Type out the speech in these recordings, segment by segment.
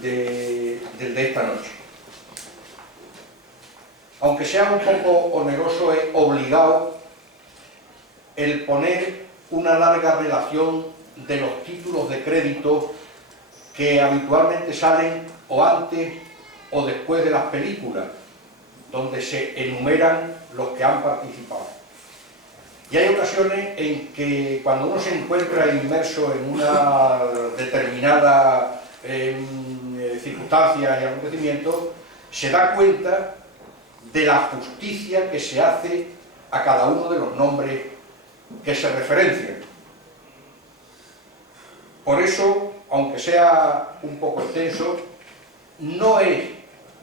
de esta noche. Aunque sea un poco oneroso, es obligado el poner una larga relación de los títulos de crédito que habitualmente salen o antes o después de las películas, donde se enumeran los que han participado. Y hay ocasiones en que cuando uno se encuentra inmerso en una determinada circunstancia y acontecimiento, se da cuenta de la justicia que se hace a cada uno de los nombres que se referencian. Por eso, aunque sea un poco extenso, no es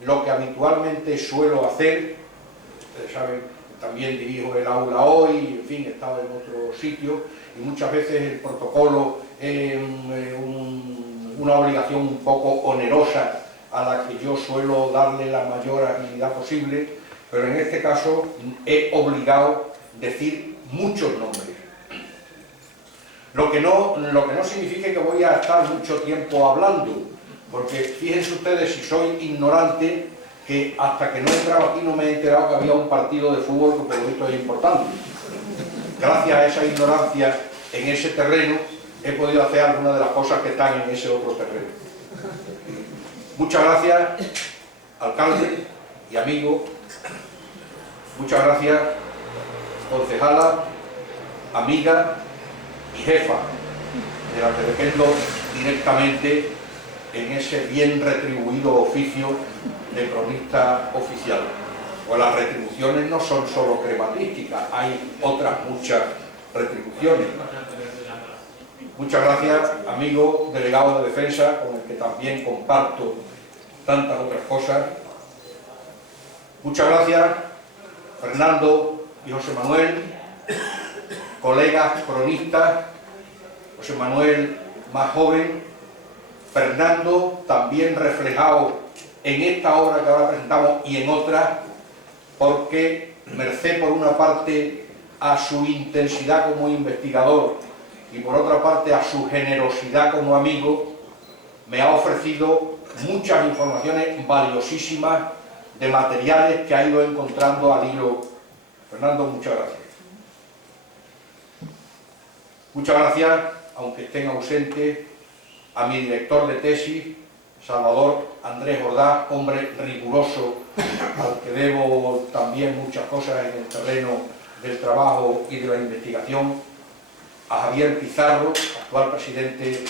lo que habitualmente suelo hacer. Ustedes saben, también dirijo el aula hoy, en fin, he estado en otro sitio, y muchas veces el protocolo es una obligación un poco onerosa a la que yo suelo darle la mayor agilidad posible, pero en este caso he obligado decir muchos nombres. Lo que no significa que voy a estar mucho tiempo hablando, porque fíjense ustedes, si soy ignorante, que hasta que no entraba aquí no me he enterado que había un partido de fútbol que por lo visto es importante. Gracias a esa ignorancia en ese terreno he podido hacer algunas de las cosas que están en ese otro terreno. Muchas gracias, alcalde y amigo. Muchas gracias, concejala, amiga y jefa, de la que dependo directamente en ese bien retribuido oficio de cronista oficial. Pues las retribuciones no son solo crematísticas, hay otras muchas retribuciones. Muchas gracias, amigo delegado de Defensa, con el que también comparto tantas otras cosas. Muchas gracias, Fernando y José Manuel, colegas cronistas, José Manuel más joven, Fernando también reflejado en esta obra que ahora presentamos y en otras, porque merced por una parte a su intensidad como investigador y por otra parte a su generosidad como amigo, me ha ofrecido muchas informaciones valiosísimas de materiales que ha ido encontrando al hilo. Fernando, muchas gracias. Muchas gracias, aunque estén ausentes, a mi director de tesis, Salvador Andrés Jordá, hombre riguroso, al que debo también muchas cosas en el terreno del trabajo y de la investigación, a Javier Pizarro, actual presidente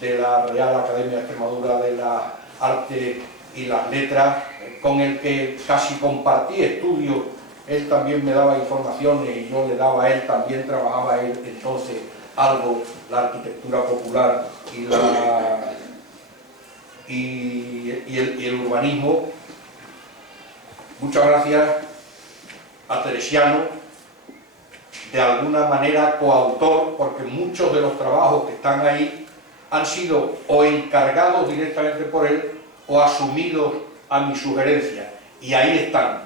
de la Real Academia de Extremadura de las Artes y las Letras, con el que casi compartí estudios. Él también me daba informaciones y yo le daba a él, también trabajaba él entonces algo la arquitectura popular y el urbanismo. Muchas gracias a Teresiano, de alguna manera coautor, porque muchos de los trabajos que están ahí han sido o encargados directamente por él o asumidos a mi sugerencia, y ahí están.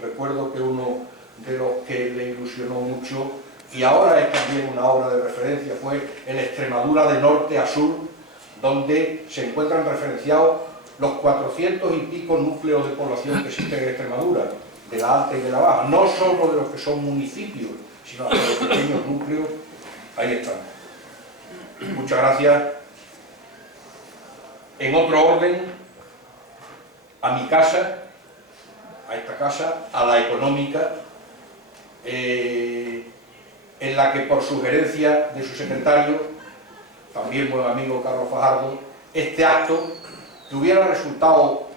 Recuerdo que uno de los que le ilusionó mucho, y ahora es también una obra de referencia, fue el Extremadura de norte a sur, donde se encuentran referenciados los 400 y pico núcleos de población que existen en Extremadura, de la alta y de la baja, no solo de los que son municipios, sino de los pequeños núcleos. Ahí están. Muchas gracias. En otro orden, a mi casa, a esta casa, a la económica, en la que por sugerencia de su secretario, también buen amigo Carlos Fajardo, este acto, que hubiera resultado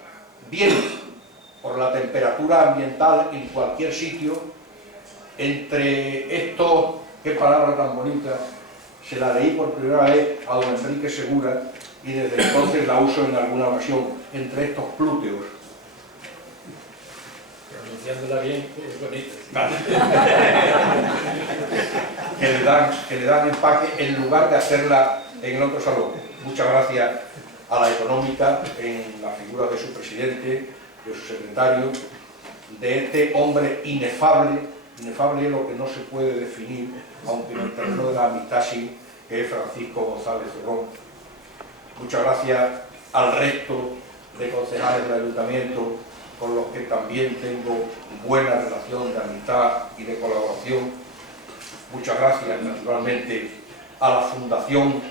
bien por la temperatura ambiental en cualquier sitio, entre estos, qué palabra tan bonita, se la leí por primera vez a don Enrique Segura y desde entonces la uso en alguna ocasión, entre estos plúteos. Pronunciándola bien, es bonito. que le dan empaque en lugar de hacerla en el otro salón. Muchas gracias a la económica, en la figura de su presidente, de su secretario, de este hombre inefable. Inefable es lo que no se puede definir, aunque en el terreno de la amistad sí, que es Francisco González Cerrón. Muchas gracias al resto de concejales del ayuntamiento, con los que también tengo buena relación de amistad y de colaboración. Muchas gracias, naturalmente, a la Fundación,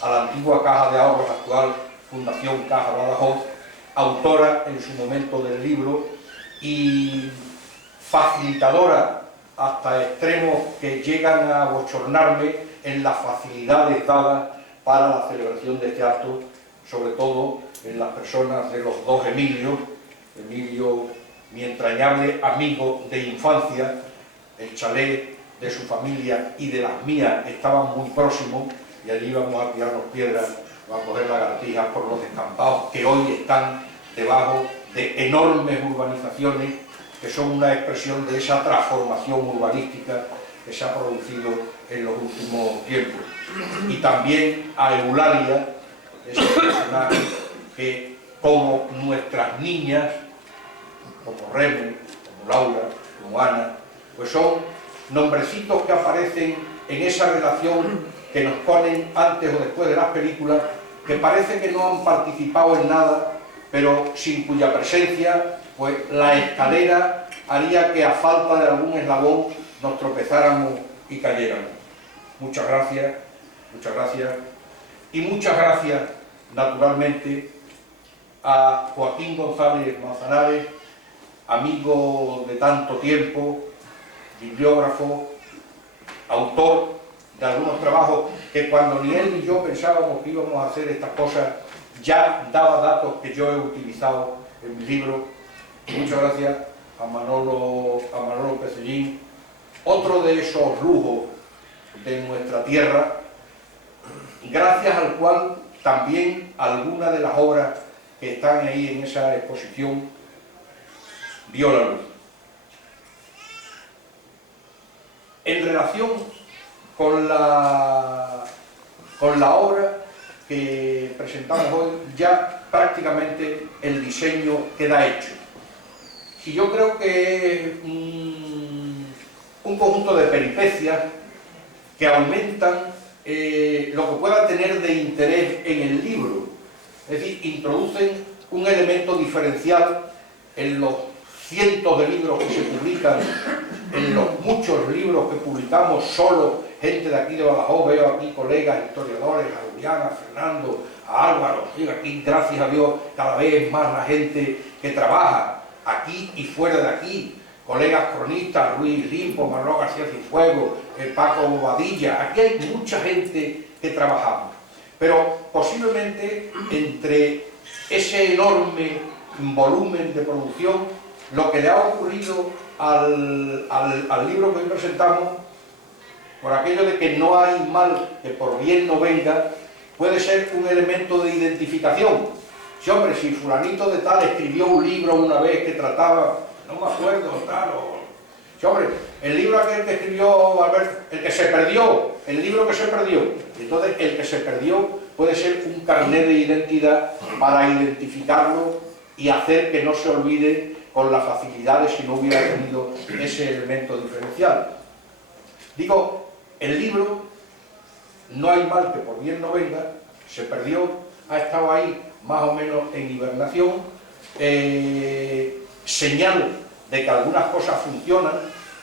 a la antigua Caja de Ahorros, actual Fundación Caja Badajoz, autora en su momento del libro y facilitadora hasta extremos que llegan a bochornarme en las facilidades dadas para la celebración de este acto, sobre todo en las personas de los dos Emilios. Emilio, mi entrañable amigo de infancia, el chalet de su familia y de las mías estaban muy próximos y allí íbamos a tirarnos piedras o a coger lagartijas por los descampados que hoy están debajo de enormes urbanizaciones que son una expresión de esa transformación urbanística que se ha producido en los últimos tiempos. Y también a Eulalia, ese personaje que, como nuestras niñas, como Remy, como Laura, como Ana, pues son nombrecitos que aparecen en esa relación que nos ponen antes o después de las películas, que parece que no han participado en nada, pero sin cuya presencia pues la escalera haría que a falta de algún eslabón nos tropezáramos y cayéramos. Muchas gracias, y muchas gracias naturalmente a Joaquín González Manzanares, amigo de tanto tiempo, bibliógrafo, autor de algunos trabajos que cuando ni él ni yo pensábamos que íbamos a hacer estas cosas, ya daba datos que yo he utilizado en mi libro. Muchas gracias a Manolo Pecellín, otro de esos lujos de nuestra tierra, gracias al cual también algunas de las obras que están ahí en esa exposición vio la luz. En relación con la obra que presentamos hoy, ya prácticamente el diseño queda hecho. Y yo creo que es un conjunto de peripecias que aumentan lo que pueda tener de interés en el libro. Es decir, introducen un elemento diferencial en los cientos de libros que se publican, en los muchos libros que publicamos solo gente de aquí de Badajoz. Veo aquí colegas historiadores, a Juliana, a Fernando, a Álvaro, y aquí, gracias a Dios, cada vez más la gente que trabaja aquí y fuera de aquí, colegas cronistas, Ruiz Limpo, Marló García Cifuegos, Paco Bobadilla. Aquí hay mucha gente que trabajamos, pero posiblemente entre ese enorme volumen de producción, lo que le ha ocurrido al libro que hoy presentamos, por aquello de que no hay mal que por bien no venga, puede ser un elemento de identificación. Sí, hombre, si fulanito de tal escribió un libro una vez que trataba, no me acuerdo, tal, sí, hombre, el libro aquel que escribió Albert, el que se perdió, el libro que se perdió. Entonces, el que se perdió puede ser un carnet de identidad para identificarlo y hacer que no se olvide con la facilidad de si no hubiera tenido ese elemento diferencial. Digo, el libro, no hay mal que por bien no venga, se perdió, ha estado ahí más o menos en hibernación, señal de que algunas cosas funcionan,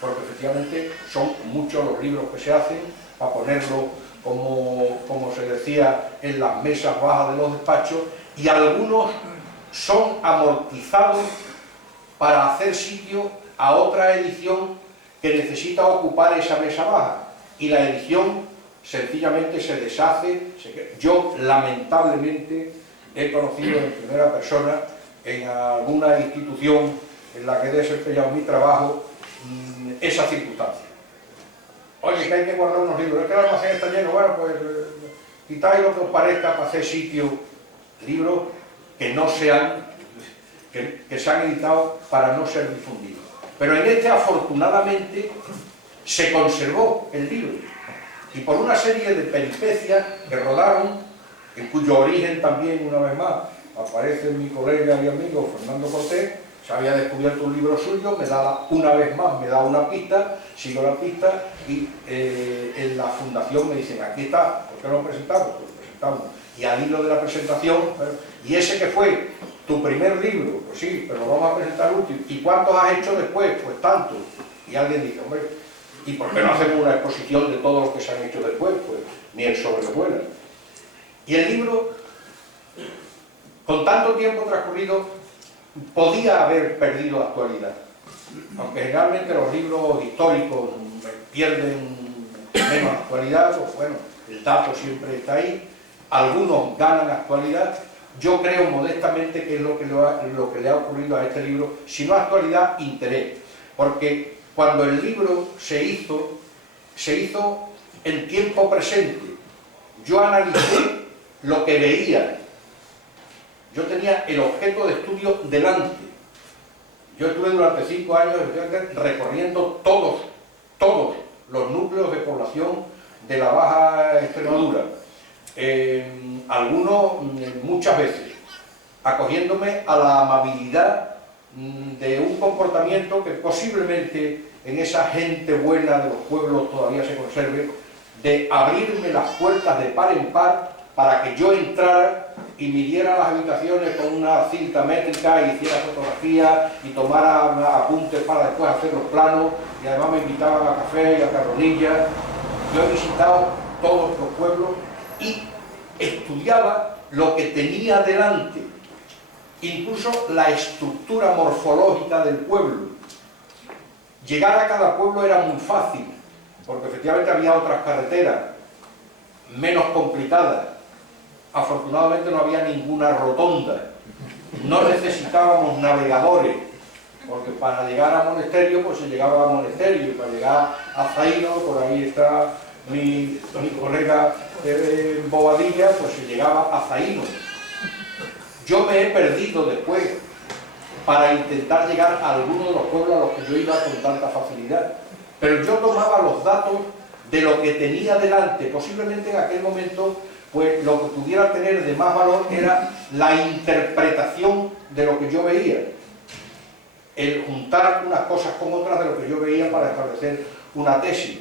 porque efectivamente son muchos los libros que se hacen para ponerlo, como se decía, en las mesas bajas de los despachos, y algunos son amortizados para hacer sitio a otra edición que necesita ocupar esa mesa baja, y la edición sencillamente se deshace. Yo lamentablemente he conocido en primera persona en alguna institución en la que he desempeñado mi trabajo esa circunstancia. Oye, que hay que guardar unos libros, es que el almacén está lleno, bueno, pues quitáis lo que os parezca para hacer sitio, libros que no sean, que se han editado para no ser difundidos. Pero en este, afortunadamente, se conservó el libro, y por una serie de peripecias que rodaron, en cuyo origen también, una vez más, aparece mi colega y amigo Fernando Cortés. Se había descubierto un libro suyo, una vez más me da una pista, sigo la pista, y en la fundación me dicen, aquí está, ¿por qué lo presentamos? Pues lo presentamos. Y al hilo de la presentación, y ese que fue tu primer libro, pues sí, pero lo vamos a presentar último. ¿Y cuántos has hecho después? Pues tantos. Y alguien dice, hombre, ¿y por qué no hacemos una exposición de todos los que se han hecho después? Pues ni el sobrevuela. Y el libro, con tanto tiempo transcurrido, podía haber perdido actualidad. Aunque generalmente los libros históricos pierden menos actualidad, pues bueno, el dato siempre está ahí, algunos ganan actualidad. Yo creo modestamente que es lo que le ha ocurrido a este libro, si no actualidad, interés. Porque cuando el libro se hizo en tiempo presente. Yo analicé lo que veía. Yo tenía el objeto de estudio delante. Yo estuve durante 5 años recorriendo todos los núcleos de población de la Baja Extremadura. Algunos muchas veces, acogiéndome a la amabilidad de un comportamiento que posiblemente en esa gente buena de los pueblos todavía se conserve, de abrirme las puertas de par en par para que yo entrara y midiera las habitaciones con una cinta métrica y hiciera fotografías y tomara apuntes para después hacer los planos, y además me invitaban a café y a carronilla. Yo he visitado todos los pueblos y estudiaba lo que tenía delante, incluso la estructura morfológica del pueblo. Llegar a cada pueblo era muy fácil, porque efectivamente había otras carreteras menos complicadas. Afortunadamente no había ninguna rotonda, no necesitábamos navegadores, porque para llegar a Monesterio pues se llegaba a Monesterio, y para llegar a Zaino, por ahí está mi colega Bobadilla, pues se llegaba a Zaino. Yo me he perdido después para intentar llegar a algunos de los pueblos a los que yo iba con tanta facilidad, pero yo tomaba los datos de lo que tenía delante. Posiblemente en aquel momento pues lo que pudiera tener de más valor era la interpretación de lo que yo veía, el juntar unas cosas con otras de lo que yo veía para establecer una tesis.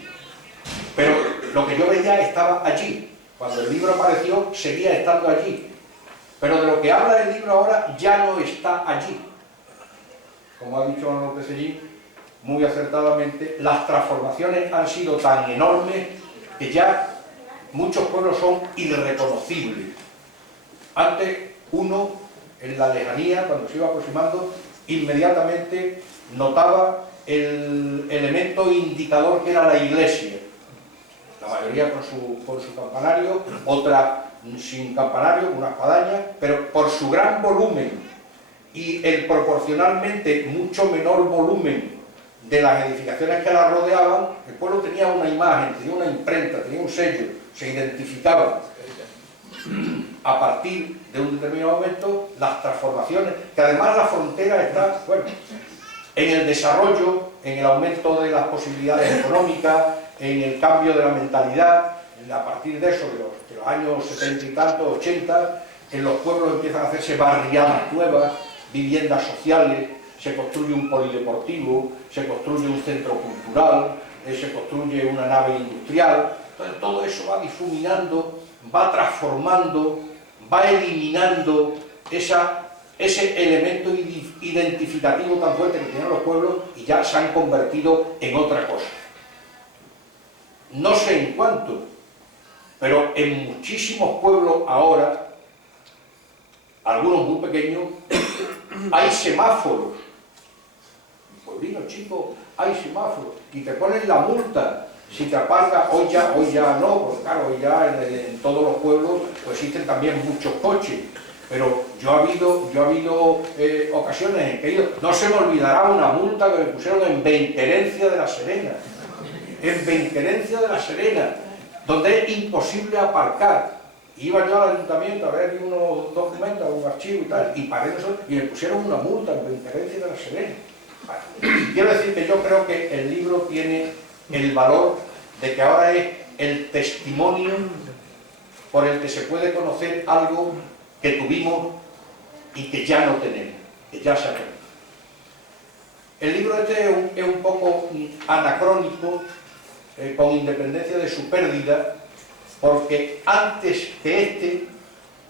Pero lo que yo veía estaba allí. Cuando el libro apareció, seguía estando allí. Pero de lo que habla el libro ahora ya no está allí. Como ha dicho Manolo Pesellín, muy acertadamente, las transformaciones han sido tan enormes que ya muchos pueblos son irreconocibles. Antes uno, en la lejanía, cuando se iba aproximando, inmediatamente notaba el elemento indicador que era la iglesia. La mayoría con su campanario, otra sin campanario, una espadaña, pero por su gran volumen y el proporcionalmente mucho menor volumen de las edificaciones que la rodeaban, el pueblo tenía una imagen, tenía una imprenta, tenía un sello, se identificaba. A partir de un determinado momento, las transformaciones, que además la frontera está, bueno, en el desarrollo, en el aumento de las posibilidades económicas, en el cambio de la mentalidad. A partir de eso, de los años 70 y tanto, 80, en los pueblos empiezan a hacerse barriadas nuevas, viviendas sociales, se construye un polideportivo, se construye un centro cultural, se construye una nave industrial. Entonces todo eso va difuminando, va transformando, va eliminando ese elemento identificativo tan fuerte que tienen los pueblos, y ya se han convertido en otra cosa. No sé en cuánto, pero en muchísimos pueblos ahora, algunos muy pequeños, hay semáforos. Pueblinos chicos, hay semáforos, y te ponen la multa si te aparcas. Hoy ya no, porque claro, hoy ya en todos los pueblos pues existen también muchos coches, pero yo ha habido ocasiones en que no se me olvidará una multa que me pusieron en Veinterencia de la Serena, donde es imposible aparcar. Iba yo al ayuntamiento a ver unos documentos, un archivo y tal, y pagué eso, y me pusieron una multa en Veinterencia de la Serena. Quiero decir que yo creo que el libro tiene el valor de que ahora es el testimonio por el que se puede conocer algo que tuvimos y que ya no tenemos, que ya se ha perdido. El libro este es un poco anacrónico, con independencia de su pérdida, porque antes que este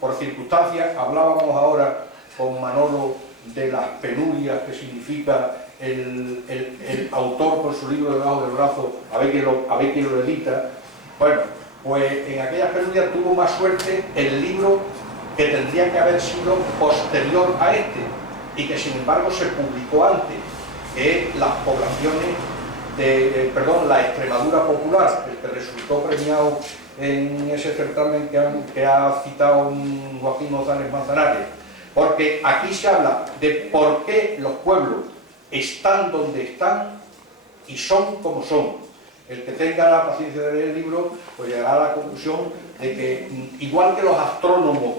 por circunstancias. Hablábamos ahora con Manolo de las penurias que significa el autor con su libro debajo del brazo, a ver quién lo edita. Bueno, pues en aquellas penurias tuvo más suerte el libro que tendría que haber sido posterior a este y que sin embargo se publicó antes, que es Las poblaciones la Extremadura popular, el que resultó premiado en ese certamen que ha citado Joaquín González Manzanares, porque aquí se habla de por qué los pueblos están donde están y son como son. El que tenga la paciencia de leer el libro pues llegará a la conclusión de que, igual que los astrónomos,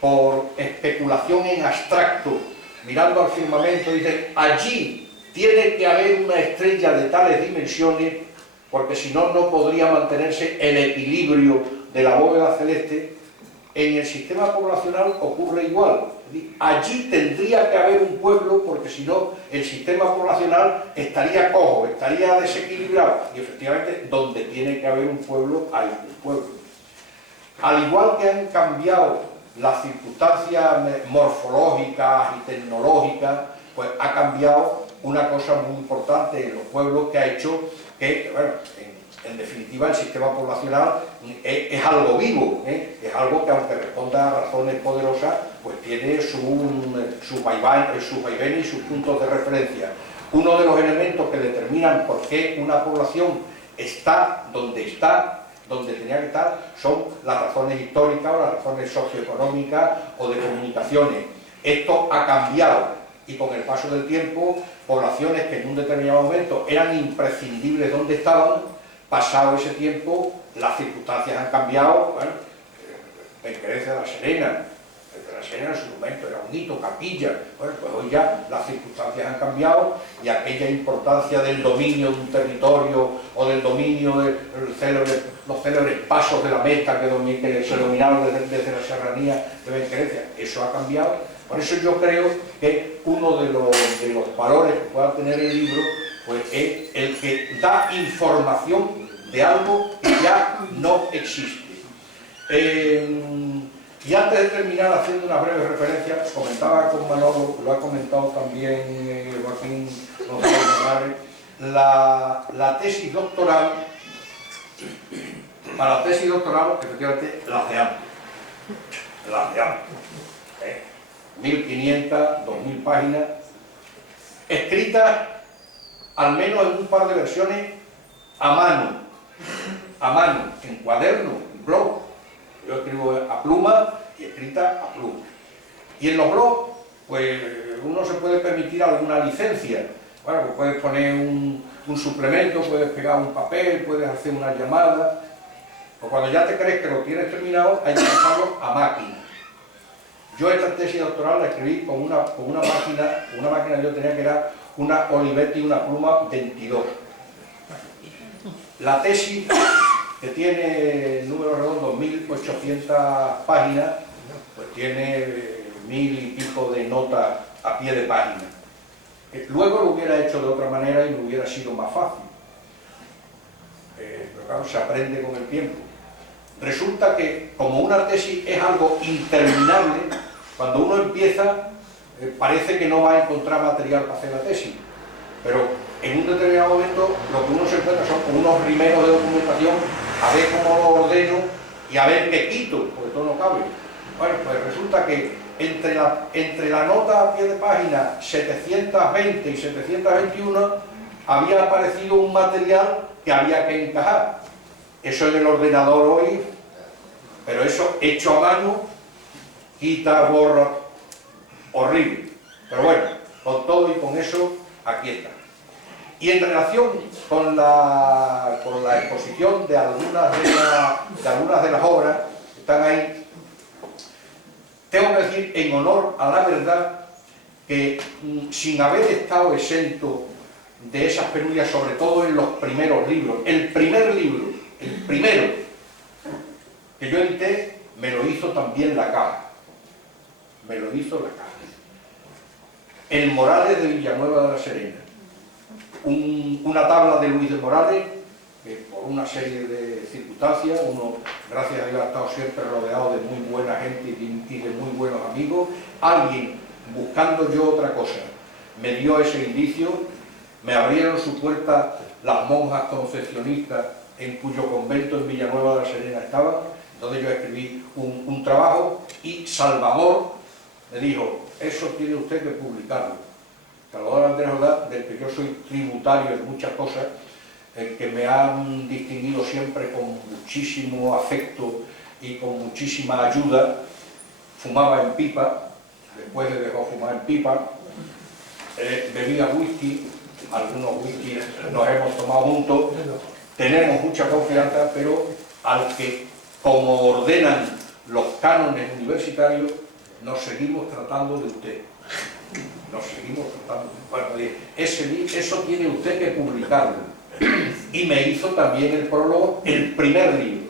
por especulación en abstracto, mirando al firmamento, dicen allí tiene que haber una estrella de tales dimensiones, porque si no, no podría mantenerse el equilibrio de la bóveda celeste. En el sistema poblacional ocurre igual. Allí tendría que haber un pueblo, porque si no, el sistema poblacional estaría cojo, estaría desequilibrado. Y efectivamente, donde tiene que haber un pueblo, hay un pueblo. Al igual que han cambiado las circunstancias morfológicas y tecnológicas, pues ha cambiado una cosa muy importante en los pueblos, que ha hecho que, bueno, en definitiva, el sistema poblacional es algo vivo, es algo que, aunque responda a razones poderosas, pues tiene sus vaivenes y sus puntos de referencia. Uno de los elementos que determinan por qué una población está, donde tenía que estar, son las razones históricas o las razones socioeconómicas o de comunicaciones. Esto ha cambiado, y con el paso del tiempo, poblaciones que en un determinado momento eran imprescindibles donde estaban, pasado ese tiempo, las circunstancias han cambiado. Bueno, Penquerencia de la Serena en su momento era un hito, Capilla. Bueno, pues hoy ya las circunstancias han cambiado, y aquella importancia del dominio de un territorio o del dominio de los célebres pasos de la Mesta que se dominaron desde la serranía de Penquerencia, eso ha cambiado. Por eso yo creo que uno de los valores que pueda tener el libro pues es el que da información de algo que ya no existe. Y antes de terminar, haciendo una breve referencia, comentaba con Manolo, lo ha comentado también Joaquín González Manzanares, la tesis doctoral, para la tesis doctoral, efectivamente, las de antes. 1500, 2000 páginas, escritas al menos en un par de versiones a mano, en cuaderno, en blog. Yo escribo a pluma y escrita a pluma. Y en los blogs, pues uno se puede permitir alguna licencia. Bueno, pues puedes poner un suplemento, puedes pegar un papel, puedes hacer una llamada. O cuando ya te crees que lo tienes terminado, hay que pasarlo a máquina. Yo esta tesis doctoral la escribí con una máquina que yo tenía, que era una Olivetti, una pluma 22. La tesis, que tiene número redondo 1800 páginas, pues tiene 1000 y pico de notas a pie de página. Luego lo hubiera hecho de otra manera y me hubiera sido más fácil. Pero claro, se aprende con el tiempo. Resulta que, como una tesis es algo interminable, cuando uno empieza, parece que no va a encontrar material para hacer la tesis. Pero en un determinado momento lo que uno se encuentra son unos rimeros de documentación, a ver cómo lo ordeno y a ver qué quito, porque todo no cabe. Bueno, pues resulta que entre la nota a pie de página 720 y 721 había aparecido un material que había que encajar. Eso en el ordenador hoy, pero eso hecho a mano, quita, borra, horrible. Pero bueno, con todo y con eso, aquí está. Y en relación con la exposición de algunas de las obras que están ahí, tengo que decir, en honor a la verdad, que sin haber estado exento de esas penurias, sobre todo en los primeros libros, el primero que yo edité, me lo hizo también la caja. El Morales de Villanueva de la Serena. Una tabla de Luis de Morales que por una serie de circunstancias, uno, gracias a Dios, ha estado siempre rodeado de muy buena gente y de muy buenos amigos, alguien, buscando yo otra cosa, me dio ese indicio, me abrieron su puerta las monjas concepcionistas en cuyo convento en Villanueva de la Serena estaba, entonces yo escribí un trabajo y Salvador me dijo, eso tiene usted que publicarlo. Salvador Andrés Ordaz, del que yo soy tributario en muchas cosas, el que me han distinguido siempre con muchísimo afecto y con muchísima ayuda, fumaba en pipa, después le dejó fumar en pipa, bebía whisky, algunos whisky nos hemos tomado juntos, tenemos mucha confianza, pero al que, como ordenan los cánones universitarios, nos seguimos tratando de usted. Nos seguimos tratando. Bueno, eso tiene usted que publicarlo. Y me hizo también el prólogo, el primer libro,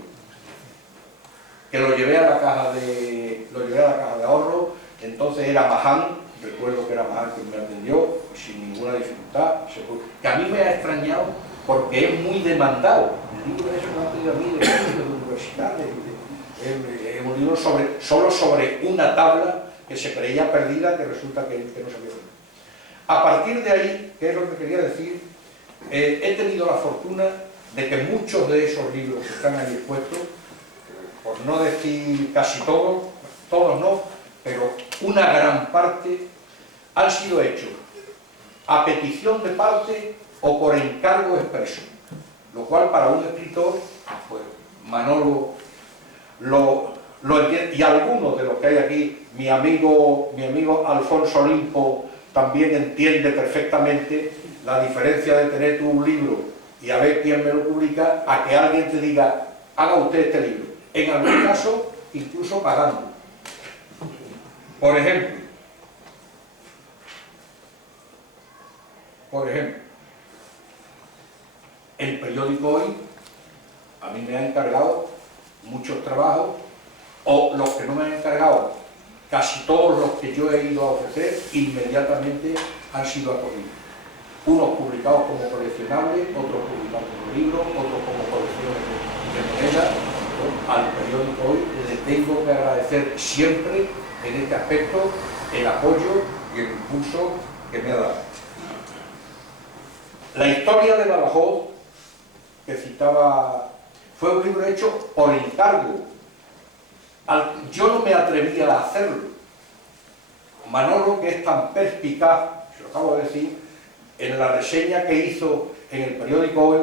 que lo llevé a la caja de ahorro. Entonces era Maján, recuerdo que era Maján quien me atendió, sin ninguna dificultad, que a mí me ha extrañado porque es muy demandado. El libro ese me ha pedido a mí de universidades, es un libro solo sobre una tabla que se creía perdida, que resulta que no se había perdido. A partir de ahí, que es lo que quería decir, he tenido la fortuna de que muchos de esos libros que están ahí expuestos, por no decir casi todos no, pero una gran parte han sido hechos a petición de parte o por encargo expreso, lo cual para un escritor, pues Manolo lo entiende, y algunos de los que hay aquí, mi amigo Alfonso Olimpo también entiende perfectamente la diferencia de tener tú un libro y a ver quién me lo publica, a que alguien te diga, haga usted este libro, en algún caso incluso pagando. Por ejemplo, el periódico Hoy a mí me ha encargado muchos trabajos, o los que no me han encargado, casi todos los que yo he ido a ofrecer, inmediatamente han sido acogidos. Unos publicados como coleccionables, otros publicados como libros, otros como colecciones de monedas. Al periódico Hoy le tengo que agradecer siempre, en este aspecto, el apoyo y el impulso que me ha dado. La historia de Badajoz, que citaba, fue un libro hecho por encargo. Yo no me atrevía a hacerlo. Manolo, que es tan perspicaz, se lo acabo de decir, en la reseña que hizo en el periódico Hoy,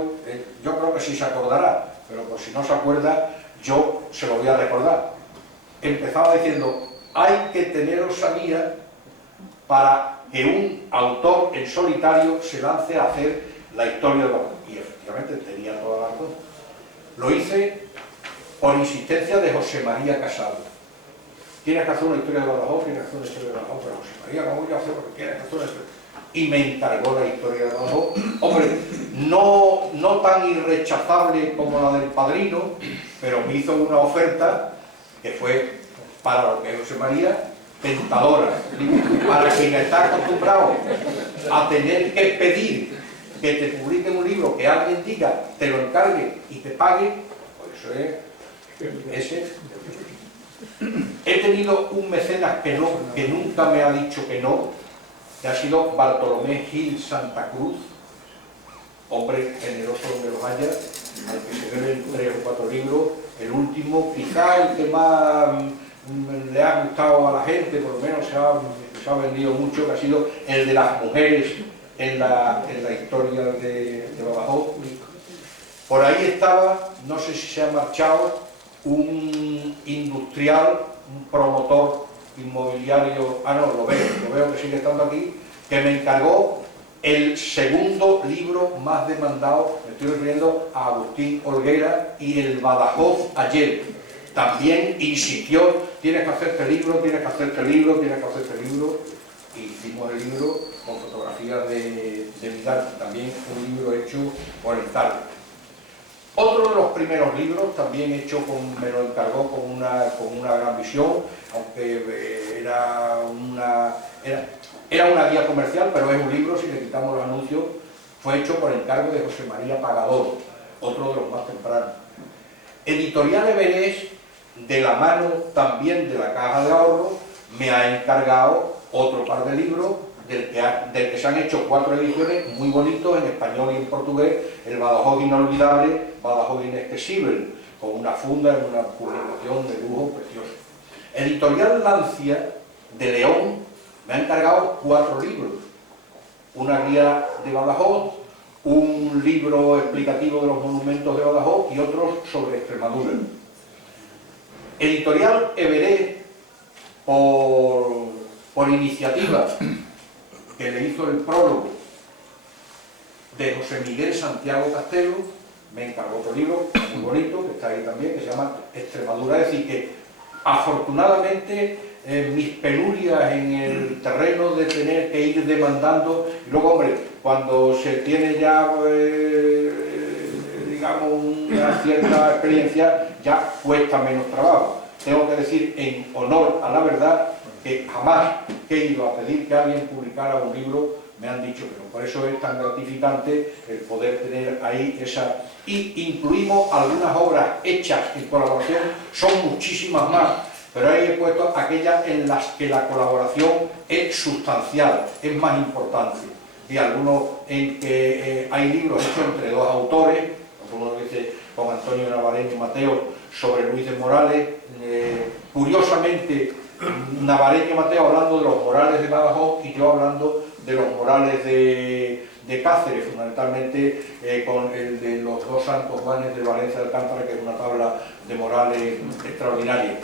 yo creo que sí se acordará, pero por si no se acuerda, yo se lo voy a recordar. Empezaba diciendo, hay que tener osadía para que un autor en solitario se lance a hacer la historia de Badajoz. Y efectivamente tenía toda la razón. Lo hice por insistencia de José María Casado. Tienes que hacer una historia de Badajoz, tienes que hacer una historia de Badajoz, pero José María, ¿cómo voy a hacer? Porque tienes que hacer una historia. Y me encargó la historia de Badajoz. Hombre, no tan irrechazable como la del Padrino, pero me hizo una oferta que fue, para lo que es José María, tentadora. Para quien está acostumbrado a tener que pedir que te publiquen un libro, que alguien diga, te lo encargue y te pague, pues eso es ese. He tenido un mecenas que nunca me ha dicho que no, que ha sido Bartolomé Gil Santa Cruz, hombre generoso donde los haya, al que se deben 3 o 4 libros. El último, quizá el que más le ha gustado a la gente, por lo menos se ha vendido mucho, que ha sido el de las mujeres en la historia de Badajoz. Por ahí estaba, no sé si se ha marchado, un industrial, un promotor inmobiliario, lo veo que sigue estando aquí, que me encargó el segundo libro más demandado, me estoy refiriendo a Agustín Olguera, y el Badajoz ayer. También insistió, tienes que hacer este libro, tienes que hacer este libro, tienes que hacer este libro, y hicimos el libro con fotografías de Vidal, también un libro hecho por el tal. Otro de los primeros libros, también hecho me lo encargó con una gran visión, aunque era una guía comercial, pero es un libro, si le quitamos los anuncios, fue hecho por encargo de José María Pagador, otro de los más tempranos. Editorial Everest, de la mano también de la Caja de Ahorro, me ha encargado otro par de libros, del que se han hecho 4 ediciones muy bonitos en español y en portugués: El Badajoz inolvidable, Badajoz inaccesible, con una funda en una publicación de lujo preciosa. Editorial Lancia, de León, me ha encargado 4 libros: una guía de Badajoz, un libro explicativo de los monumentos de Badajoz y otros sobre Extremadura. Editorial Everest, por iniciativa que le hizo el prólogo de José Miguel Santiago Castelo, me encargó otro libro muy bonito, que está ahí también, que se llama Extremadura. Es decir, que afortunadamente mis penurias en el terreno de tener que ir demandando, y luego, hombre, cuando se tiene ya, digamos, una cierta experiencia, ya cuesta menos trabajo. Tengo que decir, en honor a la verdad, que jamás que he ido a pedir que alguien publicara un libro me han dicho que no. Por eso es tan gratificante el poder tener ahí esa... Y incluimos algunas obras hechas en colaboración, son muchísimas más, pero ahí he puesto aquellas en las que la colaboración es sustancial, es más importante. Y algunos en que hay libros hechos entre 2 autores, como uno dice con Antonio Navarreño Mateo sobre Luis de Morales. Curiosamente, Navarreño Mateo hablando de los Morales de Badajoz y yo hablando de los Morales de Cáceres, fundamentalmente con el de los 2 Santos Juanes de Valencia de Alcántara, que es una tabla de Morales extraordinaria.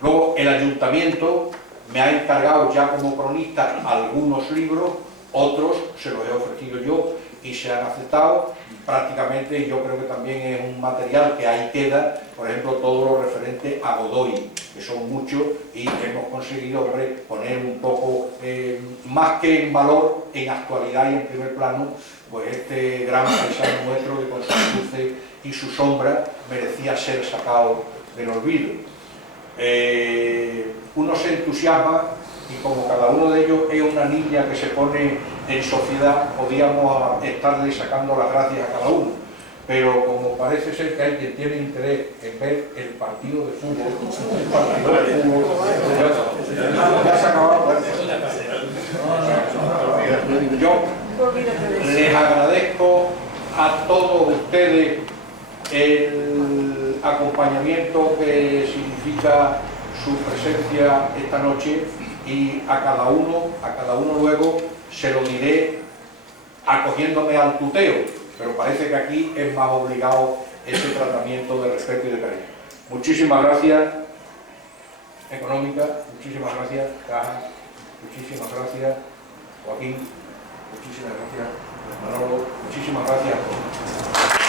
Luego, el Ayuntamiento me ha encargado ya como cronista algunos libros, otros se los he ofrecido yo y se han aceptado. Prácticamente yo creo que también es un material que ahí queda, por ejemplo, todo lo referente a Godoy, que son muchos, y hemos conseguido, hombre, poner un poco, más que en valor, en actualidad y en primer plano, pues este gran paisano nuestro que con sus luces y su sombra merecía ser sacado del olvido. Uno se entusiasma y como cada uno de ellos es una niña que se pone en sociedad, podíamos estarle sacando las gracias a cada uno, pero como parece ser que hay quien tiene interés en ver el partido de fútbol, ya se ha acabado. Yo les agradezco a todos ustedes el acompañamiento que significa su presencia esta noche, y a cada uno luego se lo diré acogiéndome al tuteo, pero parece que aquí es más obligado ese tratamiento de respeto y de cariño. Muchísimas gracias, Económica, muchísimas gracias, Caja, muchísimas gracias, Joaquín, muchísimas gracias, Manolo, muchísimas gracias a todos.